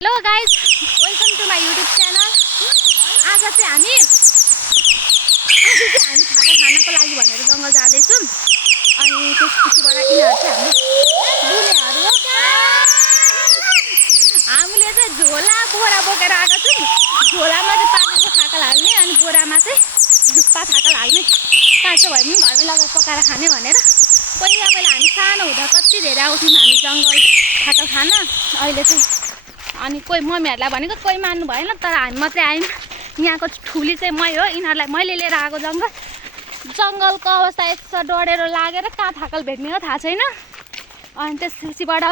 Hello guys, welcome to my YouTube channel. आज चाहिँ हामी खाना खानको लागि भनेर जङ्गल जाँदैछौँ। अनि त्यसपछिबाट यिनीहरू चाहिँ हाम्रो बुनेहरू हो। हामीले चाहिँ झोला बोरा बोकेर आएको छौँ। झोलामा चाहिँ पाकेको थाकल हाल्ने अनि बोरामा चाहिँ झुप्पा थाकल हाल्ने। काँचो भए पनि घरमै लगाएर पकाएर खाने भनेर। पहिला हामी सानो हुँदा कति धेरै आउँथ्यौँ हामी जङ्गल थाकल खान। अहिले चाहिँ अनि कोही मम्मीहरूलाई भनेको कोही मान्नु भएन, तर हामी मात्रै आयौँ। यहाँको ठुली चाहिँ मै हो। यिनीहरूलाई मैले लिएर आएको जङ्गलको अवस्था यसो डढेर लागेर कहाँ थाकल भेट्ने हो थाहा छैन। अनि त्यसपछिबाट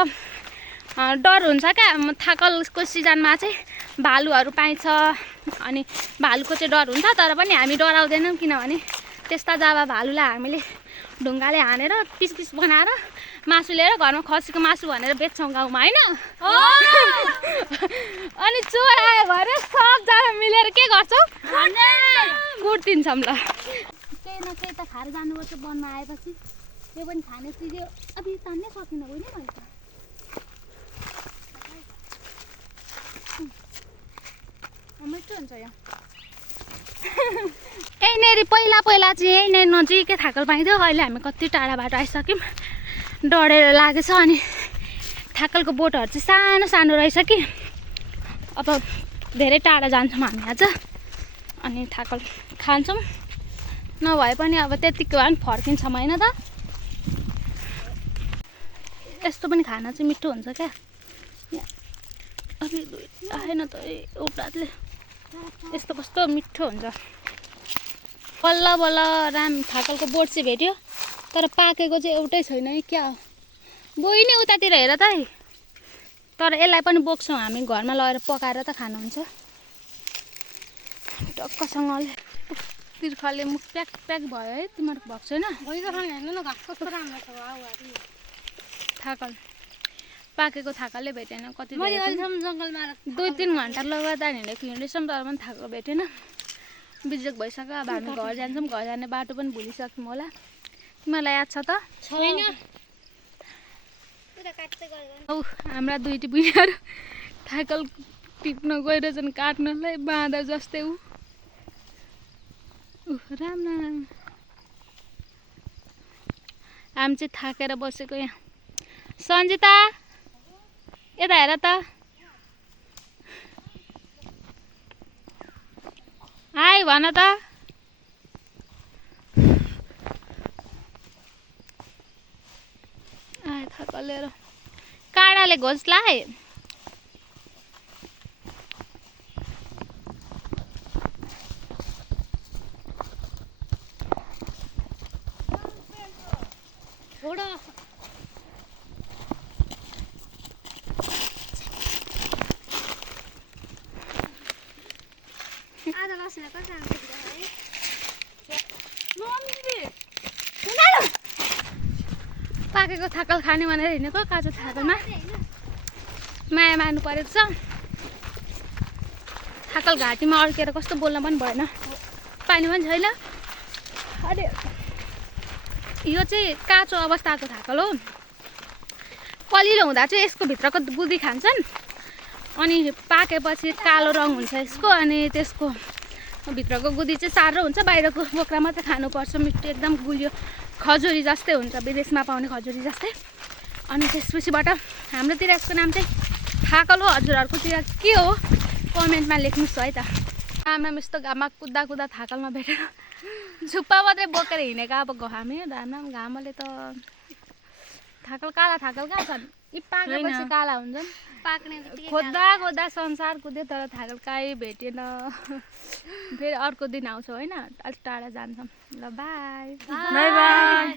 डर हुन्छ क्या, थाकलको सिजनमा चाहिँ भालुहरू पाइन्छ। अनि भालुको चाहिँ डर हुन्छ, तर पनि हामी डराउँदैनौँ, किनभने त्यस्ता जाबा भालुलाई हामीले ढुङ्गाले हानेर पिस पिस बनाएर मासु लिएर घरमा खसीको मासु भनेर बेच्छौँ गाउँमा, होइन? अनि चोर आयो भने सबजना मिलेर के गर्छौँ? कुट्दिन्छौँ। ल केही न केही त खाएर जानुपर्छ वनमा आएपछि। त्यो पनि खाने चिज अभी तान्नै सकिनँ होइन मैले त। मिठो हुन्छ यो। यहीँनेरि पहिला चाहिँ यहीँ नजिकै थाकल पाइन्थ्यो। अहिले हामी कति टाढा बाटो आइसक्यौँ, डढेर लागेछ। अनि थाकलको बोटहरू चाहिँ सानो सानो रहेछ कि अब धेरै टाढा जान्छौँ हामी आज। अनि थाकल खान्छौँ, नभए पनि अब त्यतिको भए पनि फर्किन्छौँ, होइन त? यस्तो पनि खाना चाहिँ मिठो हुन्छ क्या। अनि आएन त एउटाले यस्तो कस्तो मिठो हुन्छ। बल्ल बल्ल थाकलको बोट चाहिँ भेट्यो, तर पाकेको चाहिँ एउटै छैन है। क्या बोइ नै उतातिर हेर त है। तर यसलाई पनि बोक्छौँ हामी, घरमा लगेर पकाएर त खानुहुन्छ टक्कसँगले। तिर्खले मुख प्याक प्याक भयो है। तिमीहरूको भएको छैन? थाकल पाकेको थाकलले भेटेन। कति 2-3 घन्टा लगातार हिँड्दैछौँ, तर पनि थाकल भेटेन। बिजोक भइसक्यो। अब हामी घर जान्छौँ। घर जाने बाटो पनि भुलिसक्यौँ होला। तिमीलाई याद छ त? छैन। हाम्रा दुईटी बुढीहरू थाकल टिप्न गइरहेछन्, काट्नलाई बाँदर जस्तै। राम राम। हामी चाहिँ थाकेर बसेको यहाँ। सन्जिता यता हेर त। हाई भन त। आए थाकल लिएर काँडाले घोच्लाए। पाकेको थाकल खाने भनेर हिँडेको, काँचो थाकलमा माया मार्नु परेको छ। थाकल घाँटीमा अड्केर कस्तो बोल्न पनि भएन, पानी पनि छैन। अरे यो चाहिँ काँचो अवस्थाको थाकल हो। कलिलो हुँदा चाहिँ यसको भित्रको गुदी खान्छन्, अनि पाकेपछि कालो रङ हुन्छ यसको। अनि त्यसको भित्रको गुदी चाहिँ साह्रो हुन्छ, बाहिरको बोक्रा मात्रै खानुपर्छ। मिठो एकदम गुलियो खजुरी जस्तै हुन्छ, विदेशमा पाउने खजुरी जस्तै। अनि त्यसपछिबाट हाम्रोतिर यसको नाम चाहिँ थाकल हो। हजुरहरूकोतिर के हो कमेन्टमा लेख्नुहोस् है त। राम यस्तो घाममा कुद्दा कुद्दा थाकलमा भेटेर झुप्पा मात्रै बोकेर हिँडेको। अब हामी राम घामले त थाकल काला थाकल कहाँ छन्? यी पाकेपछि काला हुन्छन्। खोज्दा खोज्दा संसार कुद्यो, तर थाकल काहीँ भेटेन। फेरि अर्को दिन आउँछौँ होइन, अलिक टाढा जान्छौँ। ल बाई बाई बाई।